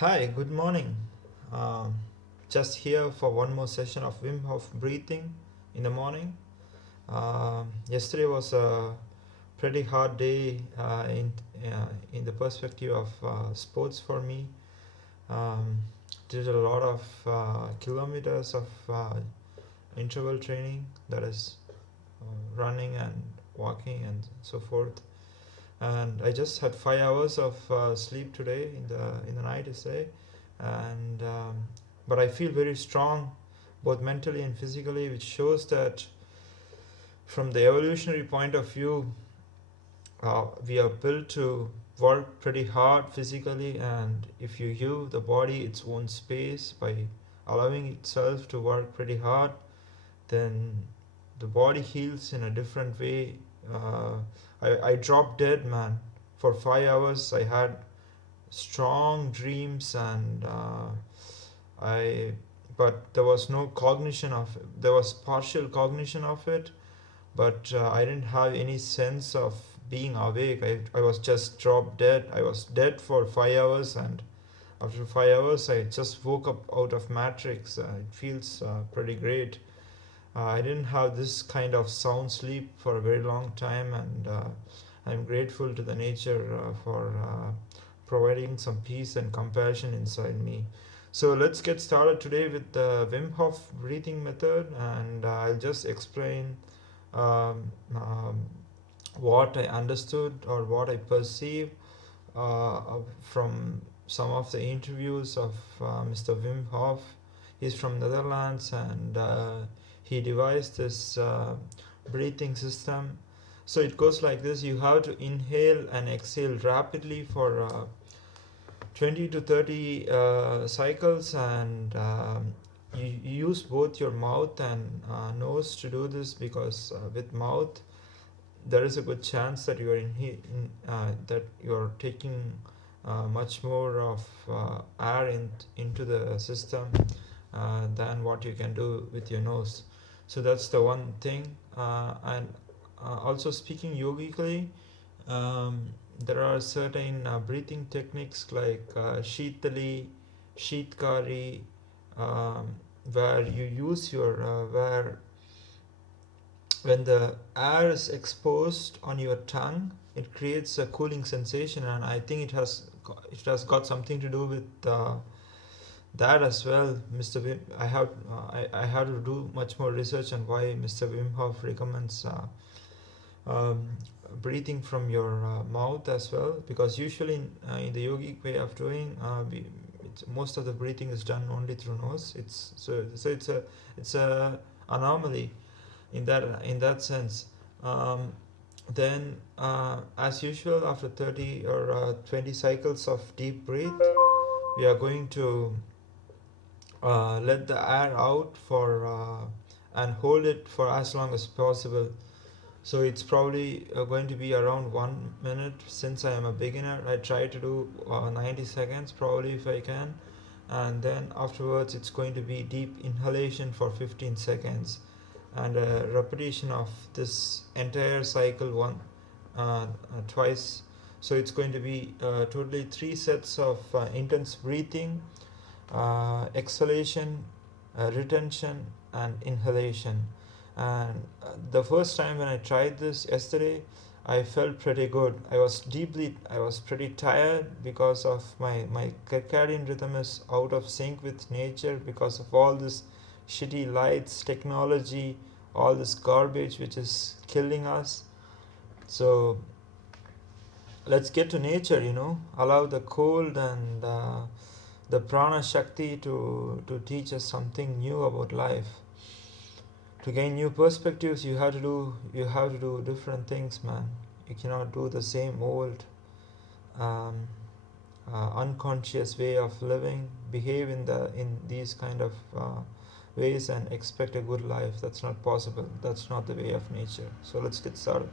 Hi, good morning. Um, just here for one more session of Wim Hof breathing in the morning. Yesterday was a pretty hard day in the perspective of sports for me. Um, did a lot of kilometers of interval training, that is running and walking and so forth. And I just had 5 hours of sleep today in the night yesterday, and but I feel very strong, both mentally and physically, which shows that from the evolutionary point of view, we are built to work pretty hard physically, and if you give the body its own space by allowing itself to work pretty hard, then the body heals in a different way. Uh, I dropped dead, man. For 5 hours, I had strong dreams, and I, but there was no cognition of it. There was partial cognition of it, but I didn't have any sense of being awake. I was just dropped dead. I was dead for 5 hours, and after 5 hours, I just woke up out of Matrix. It feels pretty great. I didn't have this kind of sound sleep for a very long time, and I'm grateful to the nature for providing some peace and compassion inside me. So let's get started today with the Wim Hof breathing method, and I'll just explain um, um, what I understood or what I perceive from some of the interviews of Mr. Wim Hof. He's from Netherlands, and he devised this breathing system. So it goes like this: you have to inhale and exhale rapidly for 20 to 30 cycles, and you use both your mouth and nose to do this, because with mouth there is a good chance that that you're taking much more of into the system than what you can do with your nose. So that's the one thing. And also, speaking yogically, um, there are certain breathing techniques like Shitali, Shitkari, um, where you use your where when the air is exposed on your tongue, it creates a cooling sensation, and I think it has got something to do with that as well. Mr. Wim, I have to do much more research on why Mr. Wim Hof recommends um, breathing from your mouth as well, because usually in the yogic way of doing, most of the breathing is done only through nose. It's a anomaly in that sense. Um, then, as usual, after 30 or 20 cycles of deep breath, we are going to let the air out for and hold it for as long as possible. So it's probably going to be around 1 minute. Since I am a beginner, I try to do 90 seconds probably if I can, and then afterwards it's going to be deep inhalation for 15 seconds, and a repetition of this entire cycle twice. So it's going to be totally 3 sets of intense breathing, exhalation, retention, and inhalation. And the first time when I tried this yesterday, I felt pretty good. I was pretty tired because of my circadian rhythm is out of sync with nature because of all this shitty lights, technology, all this garbage which is killing us. So let's get to nature, allow the cold and the prana shakti to teach us something new about life. To gain new perspectives, you have to do different things, man. You cannot do the same old um, unconscious way of living, behave in these kind of ways and expect a good life. That's not possible. That's not the way of nature. So let's get started.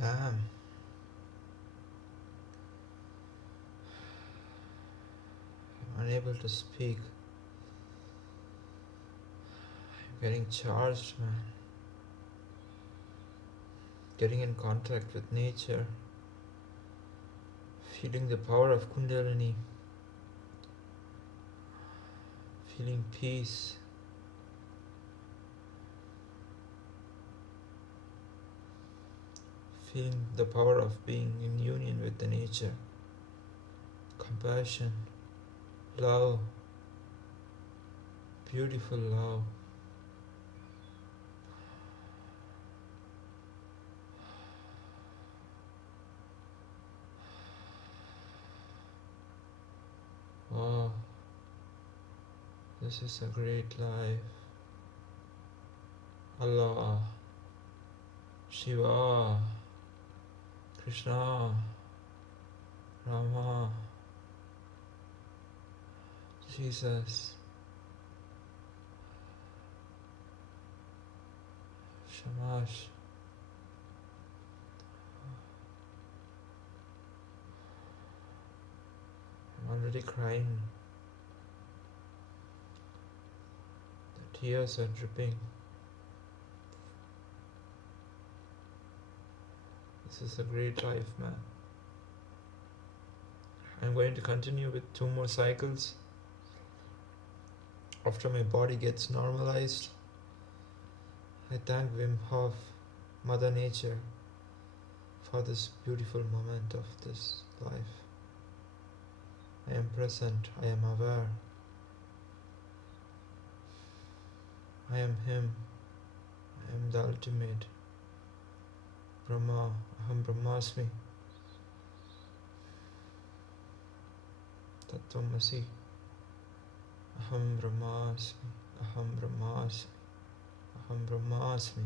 Damn. I'm unable to speak. I'm getting charged, man. Getting in contact with nature. Feeling the power of Kundalini. Feeling peace. Feeling the power of being in union with the nature. Compassion. Love. Beautiful love. Oh, this is a great life. Allah, Shiva, Krishna, Rama, Jesus, Shamash. I'm already crying. The tears are dripping. This is a great life, man. I'm going to continue with 2 more cycles. After my body gets normalized, I thank Wim Hof, Mother Nature, for this beautiful moment of this life. I am present, I am aware. I am Him, I am the ultimate. Brahma, Aham Brahmasmi. Tattvamasi. Aham Brahmasmi, Aham Brahmasmi, Aham Brahmasmi.